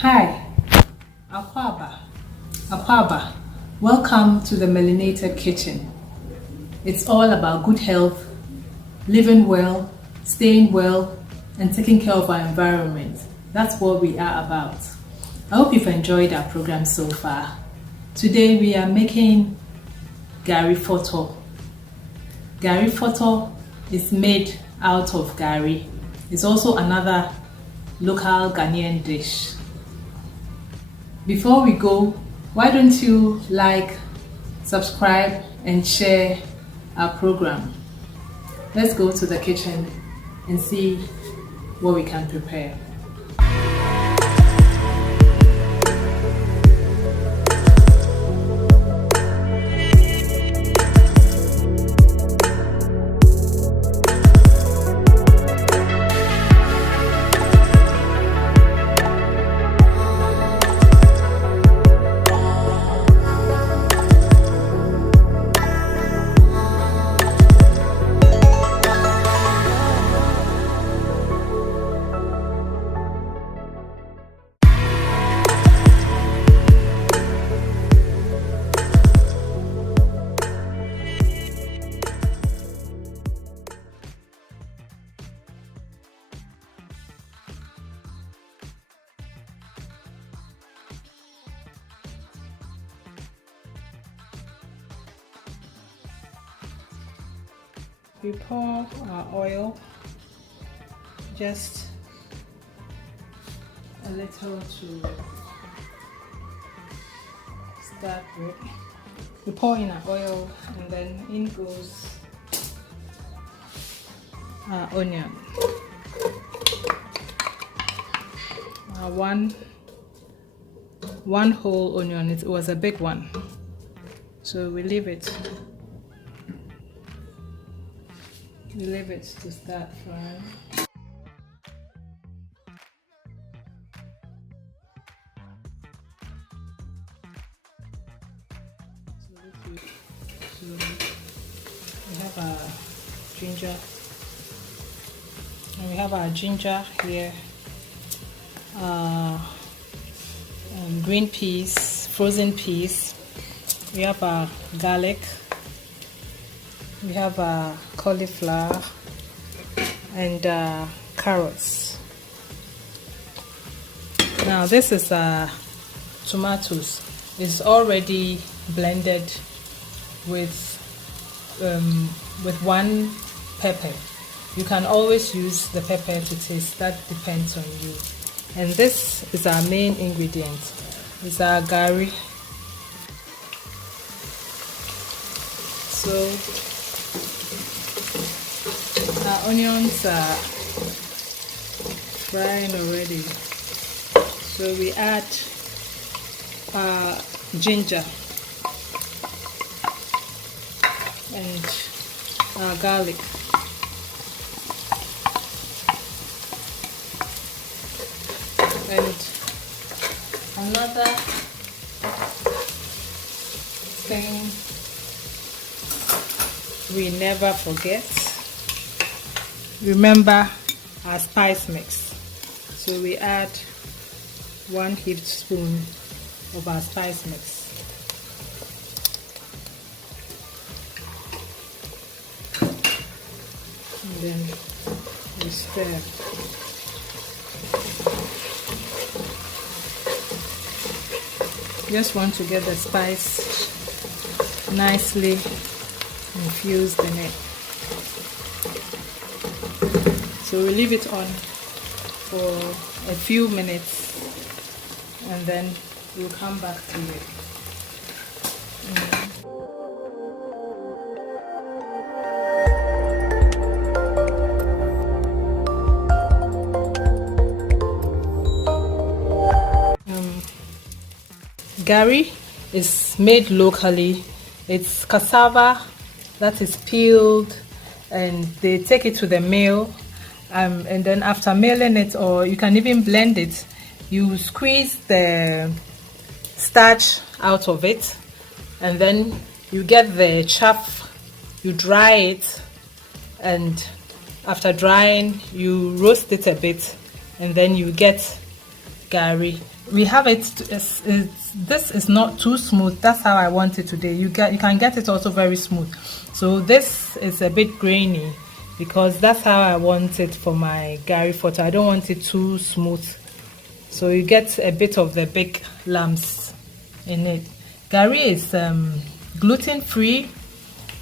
Hi, Akwaba. Welcome to the Melanated Kitchen. It's all about good health, living well, staying well, and taking care of our environment. That's what we are about. I hope you've enjoyed our program so far. Today we are making Gari Foto. Gari Foto is made out of Gari. It's also another local Ghanaian dish. Before we go, why don't you like, subscribe, and share our program? Let's go to the kitchen and see what we can prepare. We pour our oil, just a little to start with. We pour in our oil and then in goes our onion. One whole onion, it was a big one, so we leave it. We leave it to start frying. So we have our ginger, and we have our ginger here, green peas, frozen peas. We have our garlic. We have cauliflower and carrots. Now this is tomatoes. It's already blended with one pepper. You can always use the pepper to taste. That depends on you. And this is our main ingredient. It's our Gari. So our onions are frying already, so we add ginger and garlic, and another thing we never forget, remember our spice mix. So we add 1 heaped spoon of our spice mix. And then we stir. Just want to get the spice nicely infused in it. So we leave it on for a few minutes and then we'll come back to it. Gari is made locally. It's cassava that is peeled and they take it to the mill, and then after milling it, or you can even blend it, you squeeze the starch out of it and then you get the chaff, you dry it, and after drying you roast it a bit and then you get Gari. We have it. This is not too smooth. That's how I want it today. You can get it also very smooth. So this is a bit grainy because that's how I want it for my Gari Foto. I don't want it too smooth. So you get a bit of the big lumps in it. Gari is gluten free,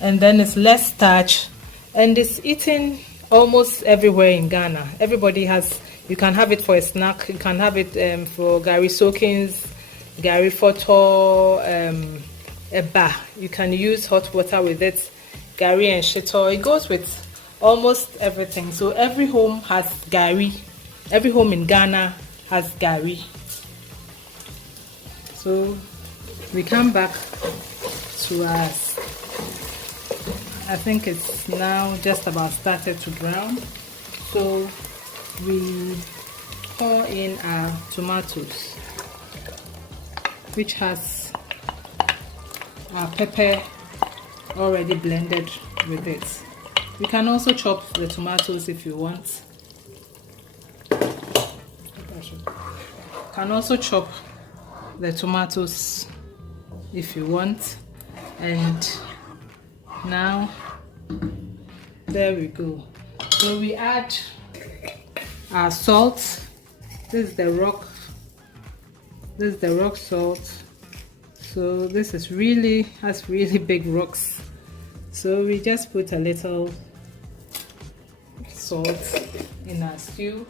and then it's less starch, and it's eaten almost everywhere in Ghana. Everybody has. You can have it for a snack. You can have it for Gari soakings, Gari Foto, eba. You can use hot water with it. Gari and shito. It goes with almost everything. So every home has Gari. Every home in Ghana has Gari. So we come back to us. I think it's now just about started to brown. So we pour in our tomatoes, which has our pepper already blended with it. You can also chop the tomatoes if you want. You can also chop the tomatoes if you want. And now there we go. So we add our salt. This is the rock salt. So this is has really big rocks. So we just put a little salt in our stew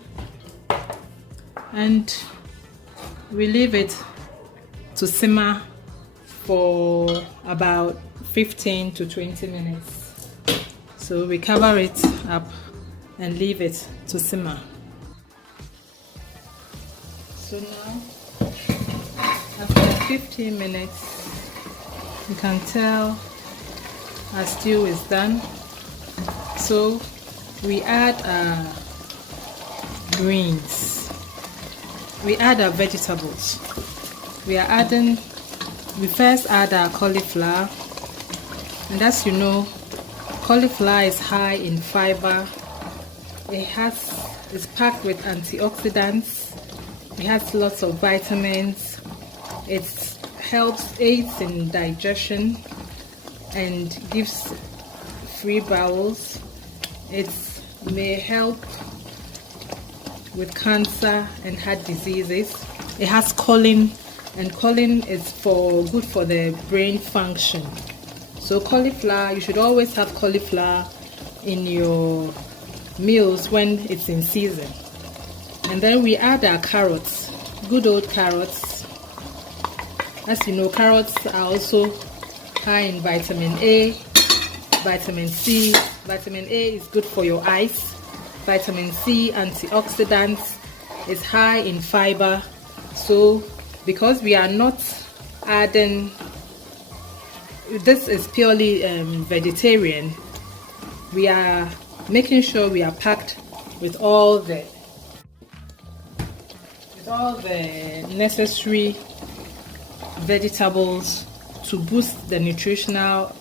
and we leave it to simmer for about 15 to 20 minutes. So we cover it up and leave it to simmer. So now, after 15 minutes, you can tell our stew is done. So we add our greens. We add our vegetables. We first add our cauliflower. And as you know, cauliflower is high in fiber. It's packed with antioxidants. It has lots of vitamins. It aids in digestion and gives free bowels. It may help with cancer and heart diseases. It has choline, and choline is good for the brain function. So cauliflower, you should always have cauliflower in your meals when it's in season. And then we add our carrots, good old carrots. As you know, carrots are also high in vitamin A, vitamin C. Vitamin A is good for your eyes. Vitamin C, antioxidants, is high in fiber. So because we are not adding, this is purely vegetarian, we are making sure we are packed with all the necessary vegetables to boost the nutritional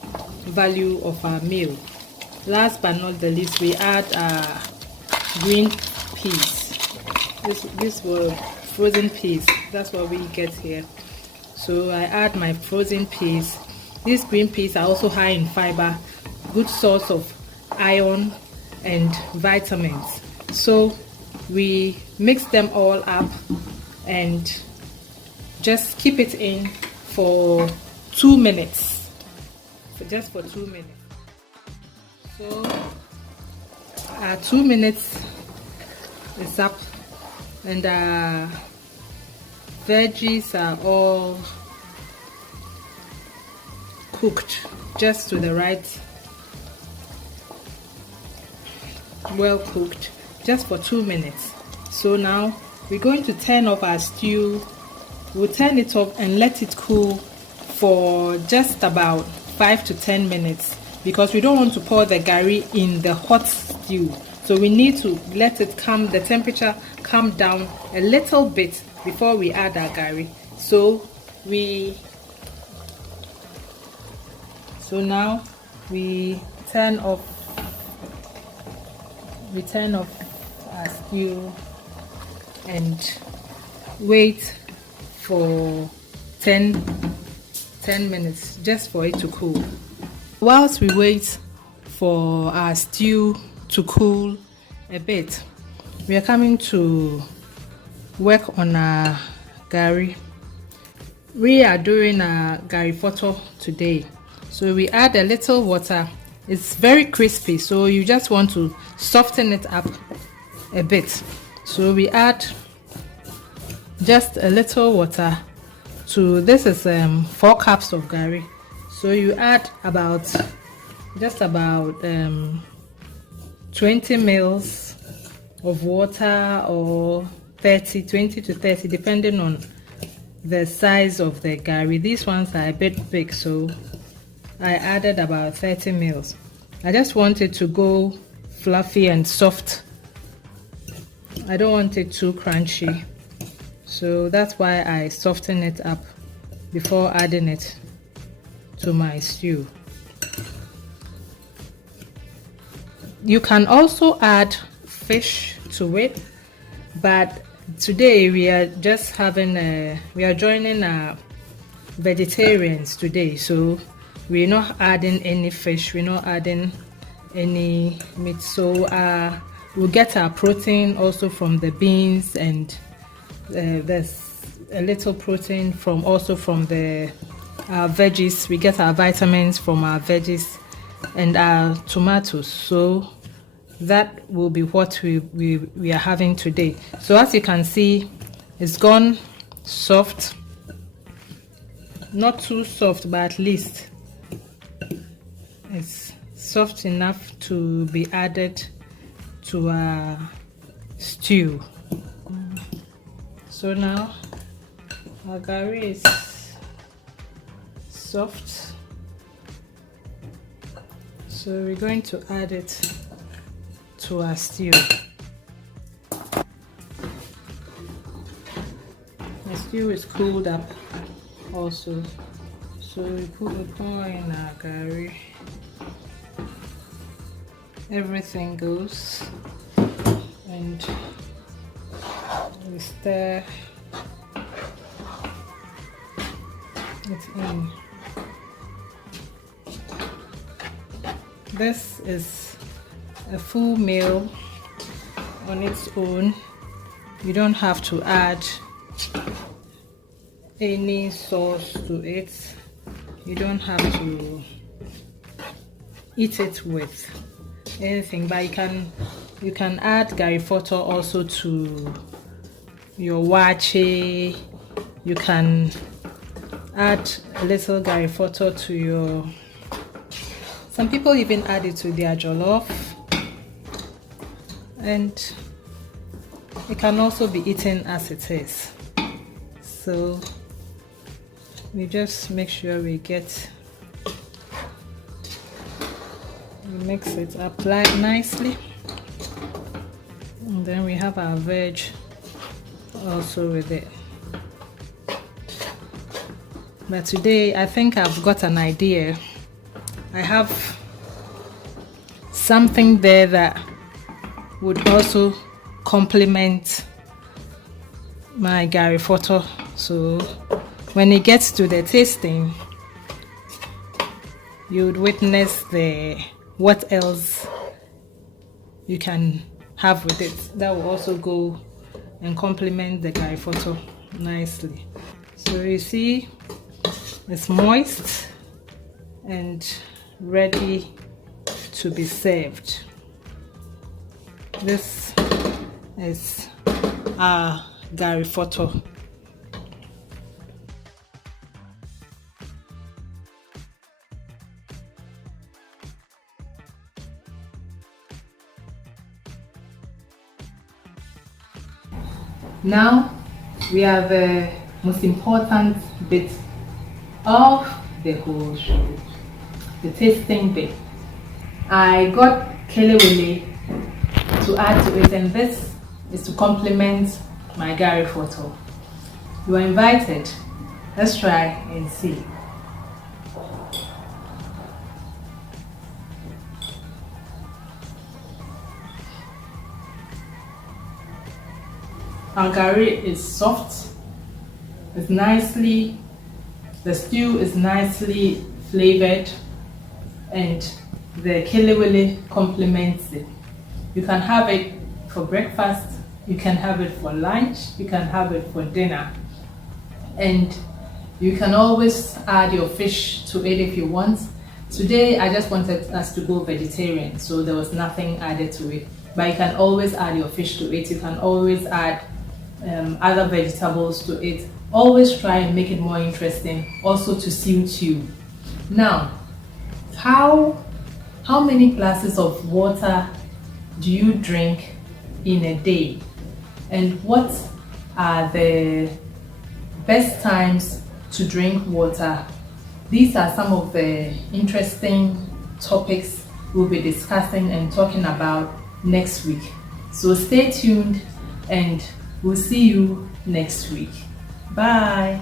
value of our meal. Last but not the least, we add our green peas. These were frozen peas. That's what we get here. So I add my frozen peas. These green peas are also high in fiber, good source of iron and vitamins. So we mix them all up and just keep it in for 2 minutes. Just for 2 minutes. So our 2 minutes is up and our veggies are all cooked just to the right, well cooked, just for 2 minutes. So now we're going to turn off our stew. We'll turn it off and let it cool for just about 5 to 10 minutes because we don't want to pour the Gari in the hot stew. So we need to let it the temperature come down a little bit before we add our Gari. So now we turn off our stew and wait for 10 minutes just for it to cool. Whilst we wait for our stew to cool a bit, we are coming to work on our Gari. We are doing a Gari Foto today, so we add a little water. It's very crispy, so you just want to soften it up a bit. So we add just a little water to this. Is 4 cups of Gari, so you add about 20 mils of water, or 20 to 30 depending on the size of the Gari. These ones are a bit big, so I added about 30 mils. I just want it to go fluffy and soft. I don't want it too crunchy, so that's why I soften it up before adding it to my stew. You can also add fish to it, but today we are just having we are joining vegetarians today, so we're not adding any fish, we're not adding any meat. So we'll get our protein also from the beans, and there's a little protein from the veggies. We get our vitamins from our veggies and our tomatoes. So that will be what we are having today. So as you can see, it's gone soft, not too soft, but at least it's soft enough to be added to our stew. So now our Gari is soft, so we're going to add it to our stew. The stew is cooled up also, so we pour in our Gari. Everything goes, and we stir it in. This is a full meal on its own. You don't have to add any sauce to it. You don't have to eat it with anything, but you can add Gari Foto also to your wache. You can add a little Gari Foto to your, some people even add it to their jollof, and it can also be eaten as it is. So we just make sure we mix it up nicely, and then we have our veg also with it. But today I think I've got an idea. I have something there that would also complement my Gari Foto. So when it gets to the tasting, you would witness what else you can have with it that will also go and complement the Gari Foto nicely. So you see, it's moist and ready to be served. This is our Gari Foto. Now we have the most important bit of the whole show, the tasting bit. I got kelewele to add to it, and this is to complement my Gari Foto. You are invited. Let's try and see. Our Gari is soft the stew is nicely flavored, and the kelewele complements it. You can have it for breakfast, you can have it for lunch, you can have it for dinner, and you can always add your fish to it if you want. Today I just wanted us to go vegetarian, so there was nothing added to it, but you can always add your fish to it. You can always add other vegetables to it. Always try and make it more interesting, also to suit you. Now, how many glasses of water do you drink in a day, and what are the best times to drink water? These are some of the interesting topics we'll be discussing and talking about next week. So stay tuned and we'll see you next week. Bye.